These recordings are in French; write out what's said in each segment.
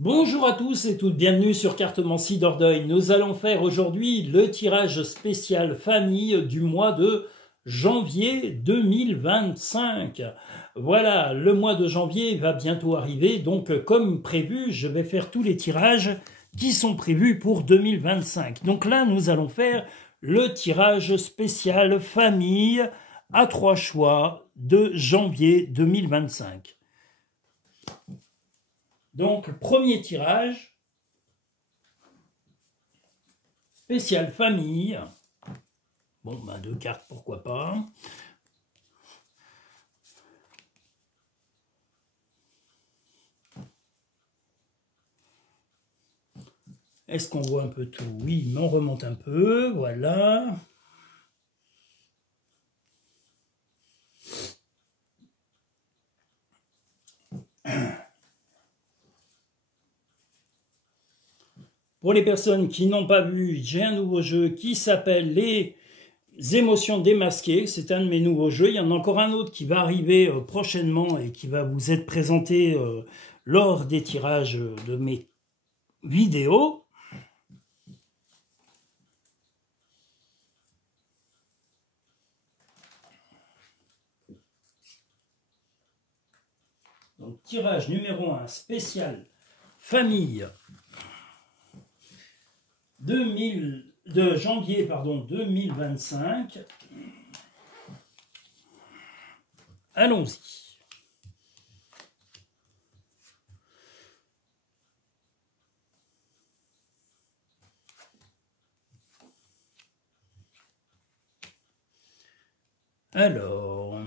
Bonjour à tous et toutes, bienvenue sur Cartomancie Dordogne. Nous allons faire aujourd'hui le tirage spécial famille du mois de janvier 2025. Voilà, le mois de janvier va bientôt arriver, donc comme prévu, je vais faire tous les tirages qui sont prévus pour 2025. Donc là, nous allons faire le tirage spécial famille à 3 choix de janvier 2025. Donc, premier tirage, spécial famille. Bon, ben 2 cartes, pourquoi pas. Est-ce qu'on voit un peu tout? Oui, mais on remonte un peu, voilà. Pour les personnes qui n'ont pas vu, j'ai un nouveau jeu qui s'appelle les émotions démasquées. C'est un de mes nouveaux jeux. Il y en a encore un autre qui va arriver prochainement et qui va vous être présenté lors des tirages de mes vidéos. Donc, tirage numéro 1, spécial famille de janvier 2025. Allons-y. Alors,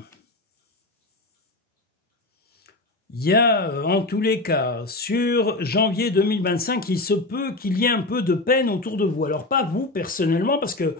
il y a en tous les cas, sur janvier 2025, il se peut qu'il y ait un peu de peine autour de vous. Alors pas vous personnellement, parce que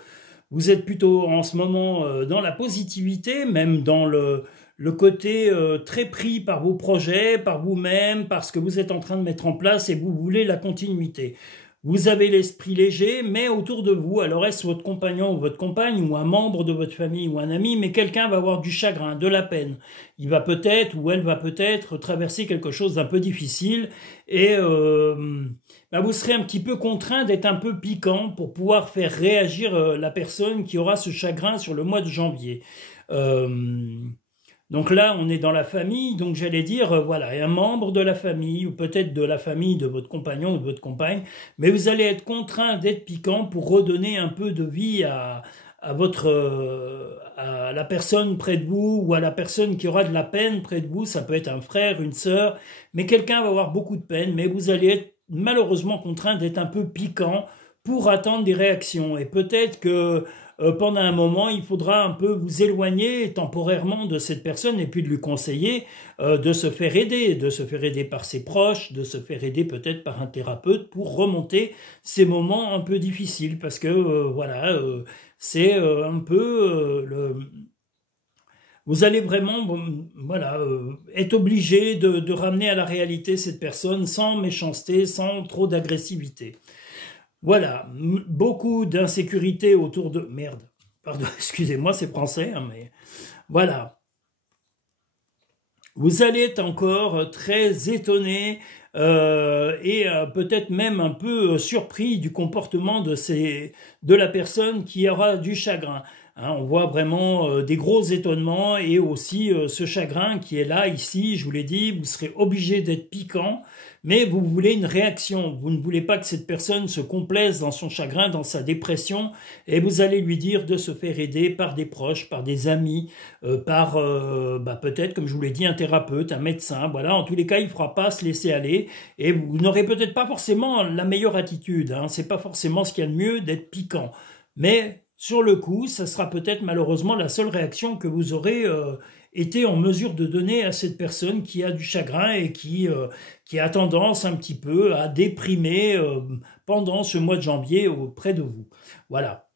vous êtes plutôt en ce moment dans la positivité, même dans le côté très pris par vos projets, par vous-même, par ce que vous êtes en train de mettre en place et vous voulez la continuité. Vous avez l'esprit léger, mais autour de vous, alors est-ce votre compagnon ou votre compagne, ou un membre de votre famille ou un ami, mais quelqu'un va avoir du chagrin, de la peine. Il va peut-être, ou elle va peut-être, traverser quelque chose d'un peu difficile, et vous serez un petit peu contraint d'être un peu piquant pour pouvoir faire réagir la personne qui aura ce chagrin sur le mois de janvier. Donc là, on est dans la famille, donc j'allais dire, voilà, un membre de la famille, ou peut-être de la famille de votre compagnon ou de votre compagne, mais vous allez être contraint d'être piquant pour redonner un peu de vie à la personne près de vous, ou à la personne qui aura de la peine près de vous. Ça peut être un frère, une sœur, mais quelqu'un va avoir beaucoup de peine, mais vous allez être malheureusement contraint d'être un peu piquant pour attendre des réactions. Et peut-être que pendant un moment, il faudra un peu vous éloigner temporairement de cette personne et puis de lui conseiller de se faire aider par ses proches, de se faire aider peut-être par un thérapeute pour remonter ces moments un peu difficiles, parce que voilà, c'est un peu vous allez vraiment voilà, être obligé de ramener à la réalité cette personne sans méchanceté, sans trop d'agressivité. Voilà, beaucoup d'insécurité autour de... Merde, pardon, excusez-moi, c'est français, hein, mais... Voilà. Vous allez être encore très étonné et peut-être même un peu surpris du comportement de la personne qui aura du chagrin. Hein, on voit vraiment des gros étonnements et aussi ce chagrin qui est là, ici, je vous l'ai dit, vous serez obligé d'être piquant, mais vous voulez une réaction. Vous ne voulez pas que cette personne se complaise dans son chagrin, dans sa dépression, et vous allez lui dire de se faire aider par des proches, par des amis, par peut-être, comme je vous l'ai dit, un thérapeute, un médecin. Voilà, en tous les cas, il ne fera pas se laisser aller, et vous n'aurez peut-être pas forcément la meilleure attitude. Hein, c'est pas forcément ce qu'il y a de mieux d'être piquant, mais sur le coup, ça sera peut-être malheureusement la seule réaction que vous aurez été en mesure de donner à cette personne qui a du chagrin et qui a tendance un petit peu à déprimer pendant ce mois de janvier auprès de vous. Voilà.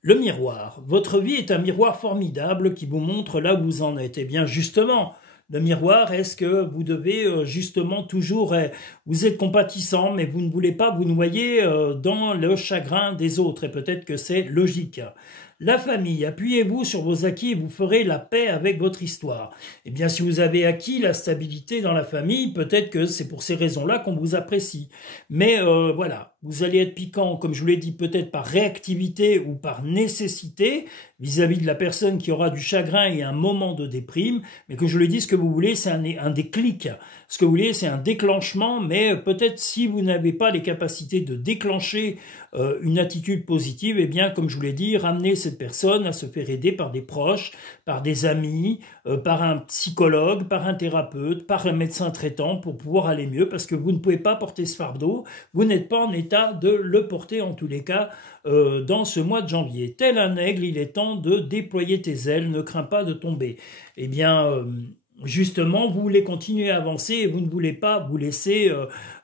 Le miroir. Votre vie est un miroir formidable qui vous montre là où vous en êtes. Eh bien, justement, le miroir, est-ce que vous devez justement toujours... vous êtes compatissant, mais vous ne voulez pas vous noyer dans le chagrin des autres. Et peut-être que c'est logique. La famille, appuyez-vous sur vos acquis et vous ferez la paix avec votre histoire. Eh bien, si vous avez acquis la stabilité dans la famille, peut-être que c'est pour ces raisons-là qu'on vous apprécie. Mais voilà, vous allez être piquant, comme je vous l'ai dit, peut-être par réactivité ou par nécessité, vis-à-vis de la personne qui aura du chagrin et un moment de déprime, mais que je lui dis ce que vous voulez, c'est un déclic. Ce que vous voulez, c'est un déclenchement, mais peut-être si vous n'avez pas les capacités de déclencher une attitude positive, eh bien, comme je vous l'ai dit, ramener cette personne à se faire aider par des proches, par des amis, par un psychologue, par un thérapeute, par un médecin traitant pour pouvoir aller mieux, parce que vous ne pouvez pas porter ce fardeau, vous n'êtes pas en état de le porter en tous les cas dans ce mois de janvier. Tel un aigle, il est temps de déployer tes ailes, ne crains pas de tomber. Eh bien, justement, vous voulez continuer à avancer et vous ne voulez pas vous laisser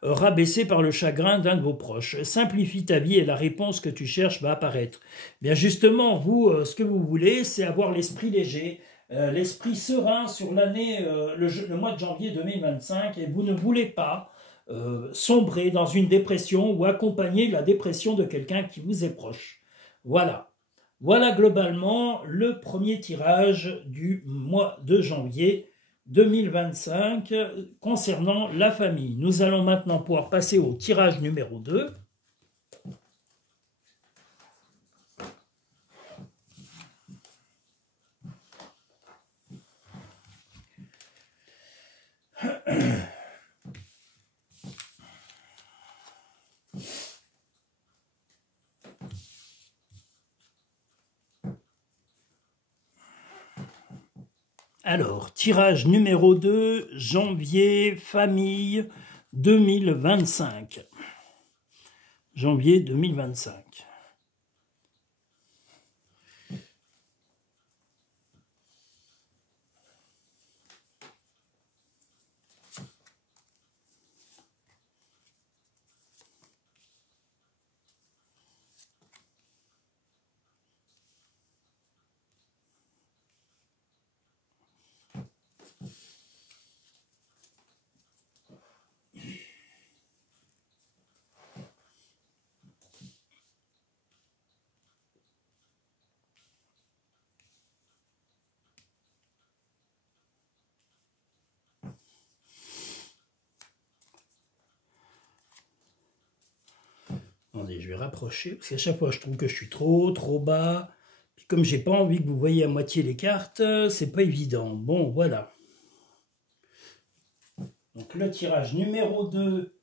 rabaisser par le chagrin d'un de vos proches. Simplifie ta vie et la réponse que tu cherches va apparaître. Eh bien, justement, vous, ce que vous voulez, c'est avoir l'esprit léger, l'esprit serein sur l'année, le mois de janvier 2025, et vous ne voulez pas sombrer dans une dépression ou accompagner la dépression de quelqu'un qui vous est proche. Voilà. Voilà globalement le premier tirage du mois de janvier 2025 concernant la famille. Nous allons maintenant pouvoir passer au tirage numéro 2. Alors, tirage numéro 2, janvier, famille 2025. Janvier 2025. Attendez, je vais rapprocher, parce qu'à chaque fois je trouve que je suis trop bas. Puis comme j'ai pas envie que vous voyez à moitié les cartes, c'est pas évident. Bon, voilà. Donc le tirage numéro 2,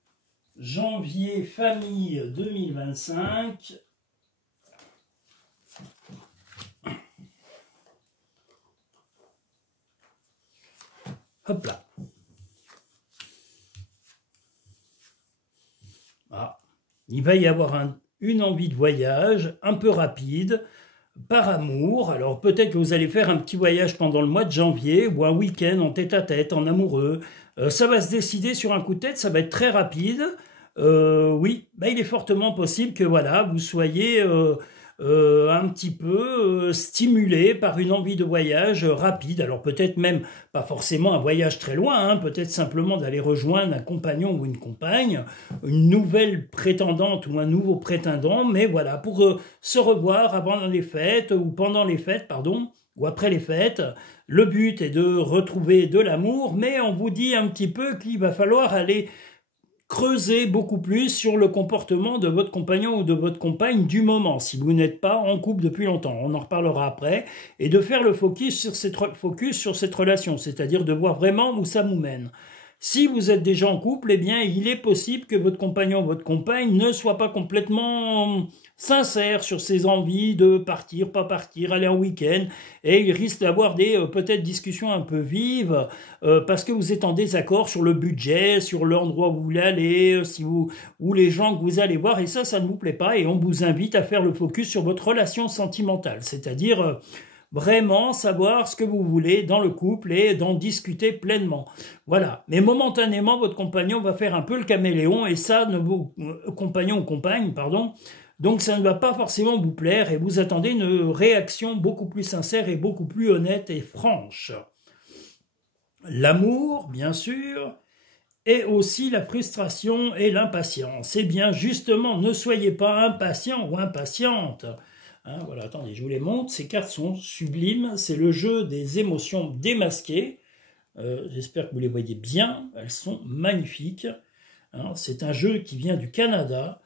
janvier, famille 2025. Hop là. Ah. Il va y avoir une envie de voyage un peu rapide, par amour. Alors peut-être que vous allez faire un petit voyage pendant le mois de janvier ou un week-end en tête-à-tête, en amoureux. Ça va se décider sur un coup de tête, ça va être très rapide. Oui, bah, il est fortement possible que voilà, vous soyez un petit peu stimulé par une envie de voyage rapide. Alors peut-être même pas forcément un voyage très loin, hein, peut-être simplement d'aller rejoindre un compagnon ou une compagne, une nouvelle prétendante ou un nouveau prétendant, mais voilà, pour se revoir avant les fêtes ou pendant les fêtes, pardon, ou après les fêtes. Le but est de retrouver de l'amour, mais on vous dit un petit peu qu'il va falloir aller creuser beaucoup plus sur le comportement de votre compagnon ou de votre compagne du moment, si vous n'êtes pas en couple depuis longtemps. On en reparlera après. Et de faire le focus sur cette relation, c'est-à-dire de voir vraiment où ça vous mène. Si vous êtes déjà en couple, eh bien, il est possible que votre compagnon ou votre compagne ne soit pas complètement sincère sur ses envies de partir, pas partir, aller en week-end, et il risque d'avoir des peut-être discussions un peu vives parce que vous êtes en désaccord sur le budget, sur l'endroit où vous voulez aller, ou les gens que vous allez voir, et ça ne vous plaît pas, et on vous invite à faire le focus sur votre relation sentimentale, c'est-à-dire vraiment savoir ce que vous voulez dans le couple et d'en discuter pleinement. Voilà. Mais momentanément, votre compagnon va faire un peu le caméléon et ça, compagnon ou compagne, pardon, donc ça ne va pas forcément vous plaire et vous attendez une réaction beaucoup plus sincère et beaucoup plus honnête et franche. L'amour, bien sûr, et aussi la frustration et l'impatience. Eh bien, justement, ne soyez pas impatient ou impatiente. Hein, voilà, attendez, je vous les montre. Ces cartes sont sublimes. C'est le jeu des émotions démasquées. J'espère que vous les voyez bien. Elles sont magnifiques. Hein, c'est un jeu qui vient du Canada.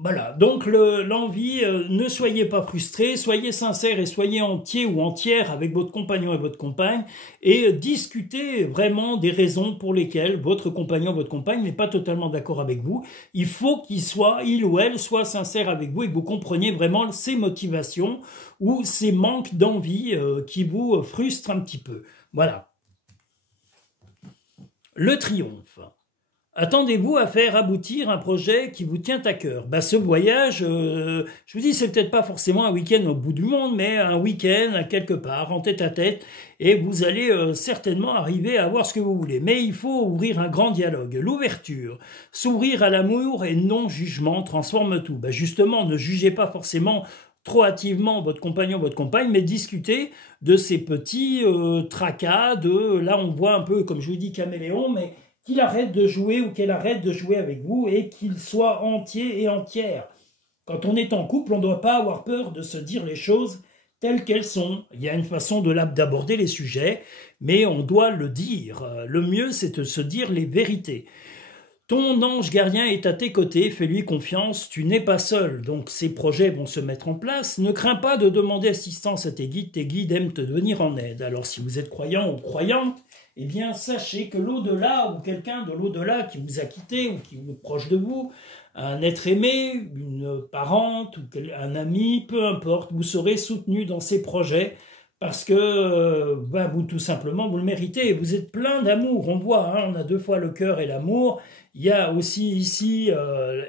Voilà, donc l'envie, ne soyez pas frustrés, soyez sincères et soyez entiers ou entières avec votre compagnon et votre compagne et discutez vraiment des raisons pour lesquelles votre compagnon ou votre compagne n'est pas totalement d'accord avec vous. Il faut il ou elle soit sincère avec vous et que vous compreniez vraiment ses motivations ou ses manques d'envie qui vous frustrent un petit peu. Voilà. Le triomphe. Attendez-vous à faire aboutir un projet qui vous tient à cœur. Ce voyage, je vous dis, c'est peut-être pas forcément un week-end au bout du monde, mais un week-end à quelque part, en tête à tête, et vous allez certainement arriver à avoir ce que vous voulez. Mais il faut ouvrir un grand dialogue. L'ouverture, s'ouvrir à l'amour et non-jugement transforme tout. Justement, ne jugez pas forcément trop hâtivement votre compagnon, votre compagne, mais discutez de ces petits tracas, là on voit un peu, comme je vous dis, caméléon, mais qu'il arrête de jouer ou qu'elle arrête de jouer avec vous et qu'il soit entier et entière. Quand on est en couple, on ne doit pas avoir peur de se dire les choses telles qu'elles sont. Il y a une façon d'aborder les sujets, mais on doit le dire. Le mieux, c'est de se dire les vérités. Ton ange gardien est à tes côtés, fais-lui confiance, tu n'es pas seul, donc ces projets vont se mettre en place. Ne crains pas de demander assistance à tes guides aiment te venir en aide. Alors si vous êtes croyant ou croyante, eh bien sachez que l'au-delà ou quelqu'un de l'au-delà qui vous a quitté ou qui est proche de vous, un être aimé, une parente ou un ami, peu importe, vous serez soutenu dans ces projets parce que vous tout simplement vous le méritez. Vous êtes plein d'amour, on voit, on a deux fois le cœur et l'amour. Il y a aussi ici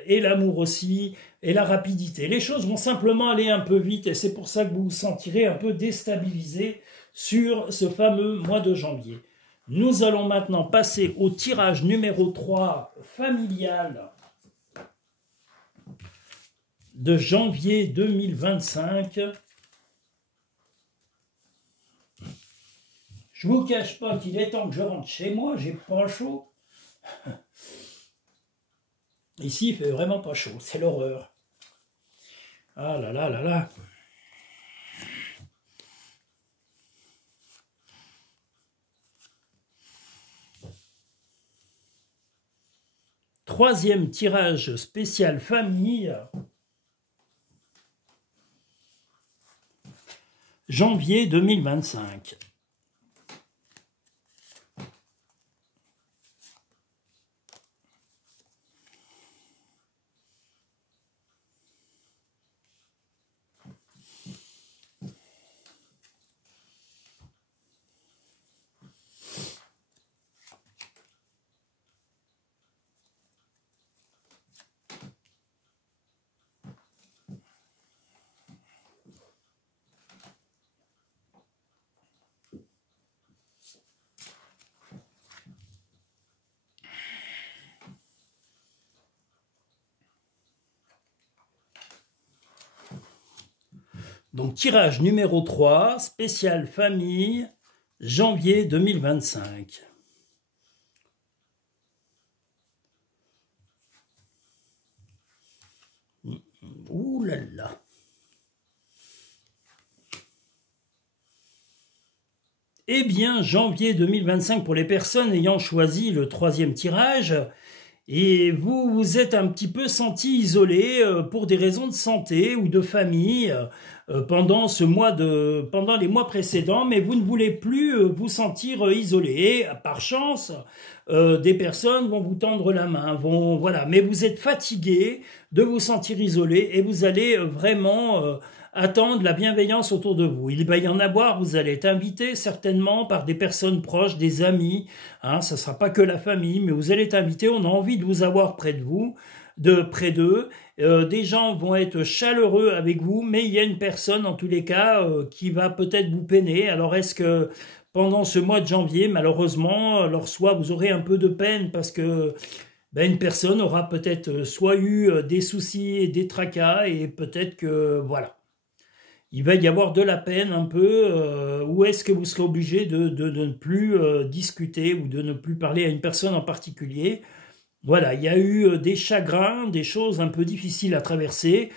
et l'amour aussi et la rapidité. Les choses vont simplement aller un peu vite et c'est pour ça que vous vous sentirez un peu déstabilisé sur ce fameux mois de janvier. Nous allons maintenant passer au tirage numéro 3 familial de janvier 2025. Je ne vous cache pas qu'il est temps que je rentre chez moi, j'ai pas chaud. Ici, il fait vraiment pas chaud, c'est l'horreur. Ah là là là là. Troisième tirage spécial famille. Janvier 2025. Donc tirage numéro 3, spécial famille, janvier 2025. Ouh là là. Eh bien, janvier 2025 pour les personnes ayant choisi le troisième tirage, et vous vous êtes un petit peu senti isolé pour des raisons de santé ou de famille pendant les mois précédents, mais vous ne voulez plus vous sentir isolé. Et par chance, des personnes vont vous tendre la main, voilà. Mais vous êtes fatigué de vous sentir isolé et vous allez vraiment attendre la bienveillance autour de vous. Il va y en avoir, vous allez être invité certainement par des personnes proches, des amis, ça ne sera pas que la famille, mais vous allez être invité, on a envie de vous avoir près de vous, près d'eux. Des gens vont être chaleureux avec vous, mais il y a une personne en tous les cas qui va peut-être vous peiner. Alors est-ce que pendant ce mois de janvier, malheureusement, alors soit vous aurez un peu de peine parce que une personne aura peut-être soit eu des soucis et des tracas et peut-être que voilà. Il va y avoir de la peine un peu, ou est-ce que vous serez obligé de ne plus discuter ou de ne plus parler à une personne en particulier. Voilà, il y a eu des chagrins, des choses un peu difficiles à traverser.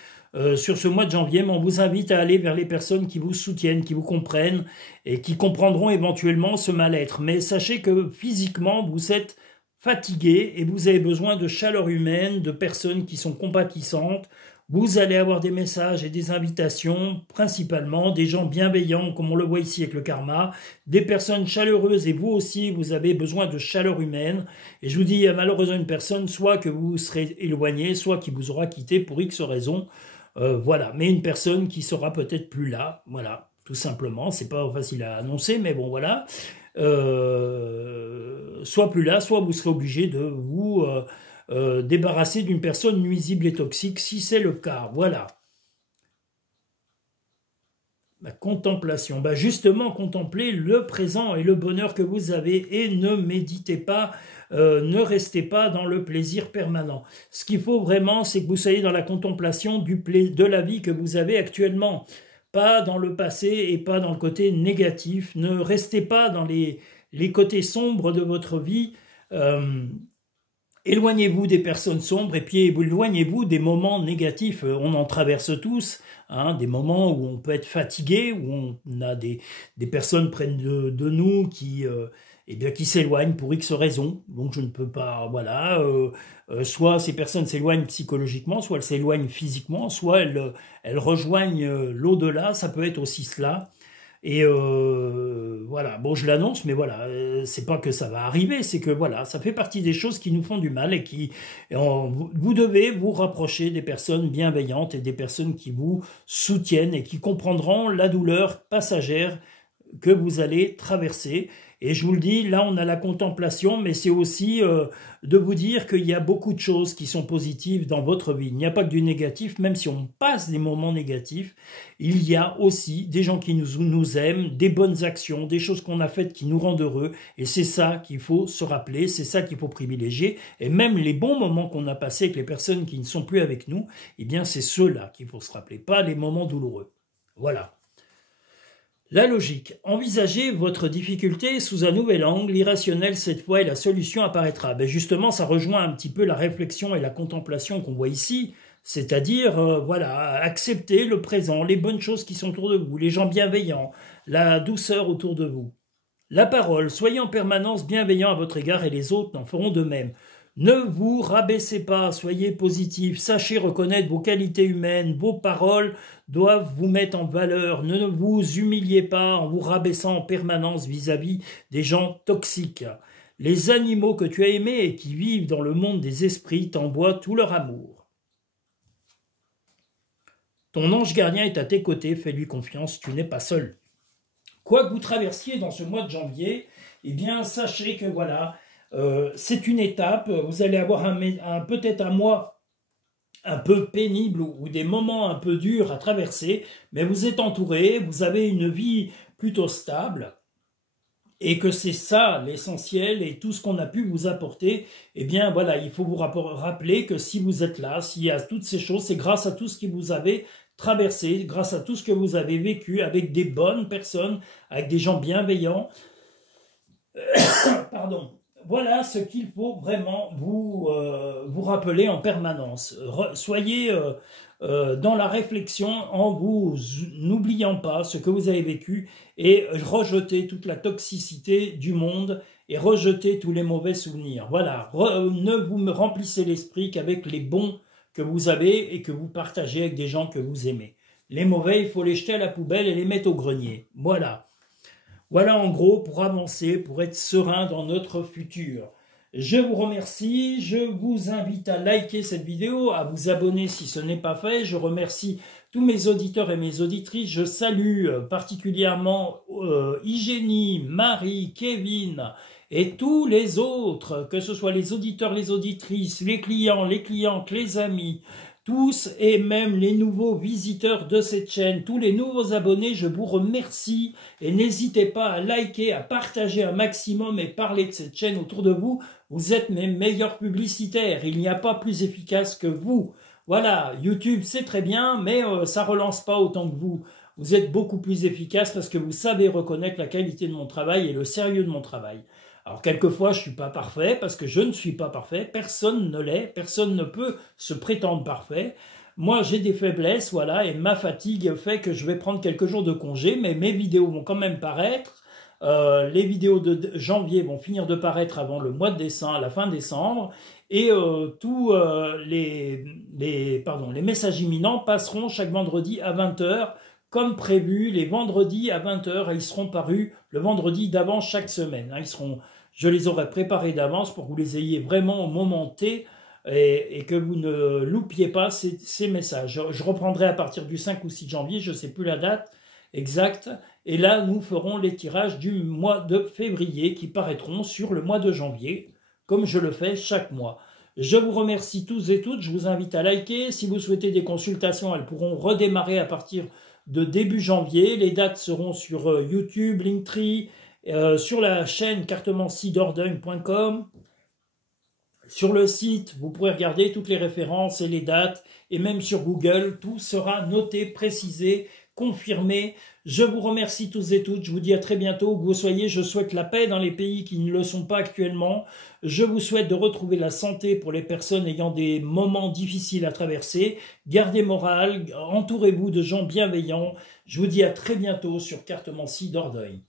sur ce mois de janvier, mais on vous invite à aller vers les personnes qui vous soutiennent, qui vous comprennent et qui comprendront éventuellement ce mal-être. Mais sachez que physiquement, vous êtes fatigué et vous avez besoin de chaleur humaine, de personnes qui sont compatissantes. Vous allez avoir des messages et des invitations, principalement des gens bienveillants, comme on le voit ici avec le karma, des personnes chaleureuses, et vous aussi, vous avez besoin de chaleur humaine. Et je vous dis, il y a malheureusement une personne, soit que vous serez éloigné, soit qui vous aura quitté pour X raisons. Voilà, mais une personne qui sera peut-être plus là, voilà, tout simplement. C'est pas facile à annoncer, mais bon, voilà. Soit plus là, soit vous serez obligé de vous... débarrasser d'une personne nuisible et toxique, si c'est le cas. Voilà. La contemplation. Ben justement, contemplez le présent et le bonheur que vous avez et ne méditez pas, ne restez pas dans le plaisir permanent. Ce qu'il faut vraiment, c'est que vous soyez dans la contemplation de la vie que vous avez actuellement. Pas dans le passé et pas dans le côté négatif. Ne restez pas dans les côtés sombres de votre vie. Éloignez-vous des personnes sombres et puis éloignez-vous des moments négatifs. On en traverse tous, hein, des moments où on peut être fatigué, où on a des personnes près de nous qui, eh bien, qui s'éloignent pour X raisons. Donc je ne peux pas, voilà, soit ces personnes s'éloignent psychologiquement, soit elles s'éloignent physiquement, soit elles rejoignent l'au-delà, ça peut être aussi cela. Et voilà, bon je l'annonce, mais voilà, c'est pas que ça va arriver, c'est que voilà, ça fait partie des choses qui nous font du mal et vous devez vous rapprocher des personnes bienveillantes et des personnes qui vous soutiennent et qui comprendront la douleur passagère que vous allez traverser. Et je vous le dis, là on a la contemplation, mais c'est aussi de vous dire qu'il y a beaucoup de choses qui sont positives dans votre vie. Il n'y a pas que du négatif, même si on passe des moments négatifs, il y a aussi des gens qui nous aiment, des bonnes actions, des choses qu'on a faites qui nous rendent heureux. Et c'est ça qu'il faut se rappeler, c'est ça qu'il faut privilégier. Et même les bons moments qu'on a passés avec les personnes qui ne sont plus avec nous, eh bien c'est ceux-là qu'il faut se rappeler, pas les moments douloureux. Voilà. La logique. Envisagez votre difficulté sous un nouvel angle, l'irrationnel cette fois et la solution apparaîtra. Ben justement, ça rejoint un petit peu la réflexion et la contemplation qu'on voit ici, c'est-à-dire, voilà, accepter le présent, les bonnes choses qui sont autour de vous, les gens bienveillants, la douceur autour de vous. La parole, soyez en permanence bienveillant à votre égard et les autres n'en feront de même. Ne vous rabaissez pas, soyez positif, sachez reconnaître vos qualités humaines, vos paroles doivent vous mettre en valeur. Ne vous humiliez pas en vous rabaissant en permanence vis-à-vis des gens toxiques. Les animaux que tu as aimés et qui vivent dans le monde des esprits t'envoient tout leur amour. Ton ange gardien est à tes côtés, fais-lui confiance, tu n'es pas seul. Quoi que vous traversiez dans ce mois de janvier, eh bien sachez que voilà, c'est une étape, vous allez avoir peut-être un mois un peu pénible ou des moments un peu durs à traverser, mais vous êtes entouré, vous avez une vie plutôt stable, et que c'est ça l'essentiel et tout ce qu'on a pu vous apporter, eh bien voilà, il faut vous rappeler que si vous êtes là, s'il y a toutes ces choses, c'est grâce à tout ce que vous avez traversé, grâce à tout ce que vous avez vécu avec des bonnes personnes, avec des gens bienveillants. Pardon. Voilà ce qu'il faut vraiment vous rappeler en permanence. Soyez dans la réflexion en vous n'oubliant pas ce que vous avez vécu et rejetez toute la toxicité du monde et rejetez tous les mauvais souvenirs. Voilà, ne vous remplissez l'esprit qu'avec les bons que vous avez et que vous partagez avec des gens que vous aimez. Les mauvais, il faut les jeter à la poubelle et les mettre au grenier. Voilà. Voilà en gros pour avancer, pour être serein dans notre futur. Je vous remercie, je vous invite à liker cette vidéo, à vous abonner si ce n'est pas fait. Je remercie tous mes auditeurs et mes auditrices. Je salue particulièrement Hygiénie, Marie, Kevin et tous les autres, que ce soit les auditeurs, les auditrices, les clientes, les amis, tous et même les nouveaux visiteurs de cette chaîne, tous les nouveaux abonnés, je vous remercie et n'hésitez pas à liker, à partager un maximum et parler de cette chaîne autour de vous. Vous êtes mes meilleurs publicitaires, il n'y a pas plus efficace que vous. Voilà, YouTube c'est très bien, mais ça relance pas autant que vous. Vous êtes beaucoup plus efficace parce que vous savez reconnaître la qualité de mon travail et le sérieux de mon travail. Alors quelquefois je ne suis pas parfait parce que je ne suis pas parfait, personne ne l'est, personne ne peut se prétendre parfait. Moi, j'ai des faiblesses, voilà, et ma fatigue fait que je vais prendre quelques jours de congé, mais mes vidéos vont quand même paraître. Les vidéos de janvier vont finir de paraître avant le mois de décembre, la fin décembre, et tous les messages imminents passeront chaque vendredi à 20 heures, comme prévu, les vendredis à 20 heures, et ils seront parus le vendredi d'avant chaque semaine. Je les aurai préparés d'avance pour que vous les ayez vraiment au moment T, et que vous ne loupiez pas ces messages. Je reprendrai à partir du 5 ou 6 janvier, je ne sais plus la date exacte, et là nous ferons les tirages du mois de février qui paraîtront sur le mois de janvier, comme je le fais chaque mois. Je vous remercie tous et toutes, je vous invite à liker. Si vous souhaitez des consultations, elles pourront redémarrer à partir de début janvier. Les dates seront sur YouTube, Linktree, sur la chaîne cartomanciedordogne.com. Sur le site, vous pourrez regarder toutes les références et les dates, et même sur Google, tout sera noté, précisé, confirmé. Je vous remercie tous et toutes, je vous dis à très bientôt, où que vous soyez, je souhaite la paix dans les pays qui ne le sont pas actuellement. Je vous souhaite de retrouver la santé pour les personnes ayant des moments difficiles à traverser. Gardez morale, entourez-vous de gens bienveillants. Je vous dis à très bientôt sur Cartomancie Dordogne.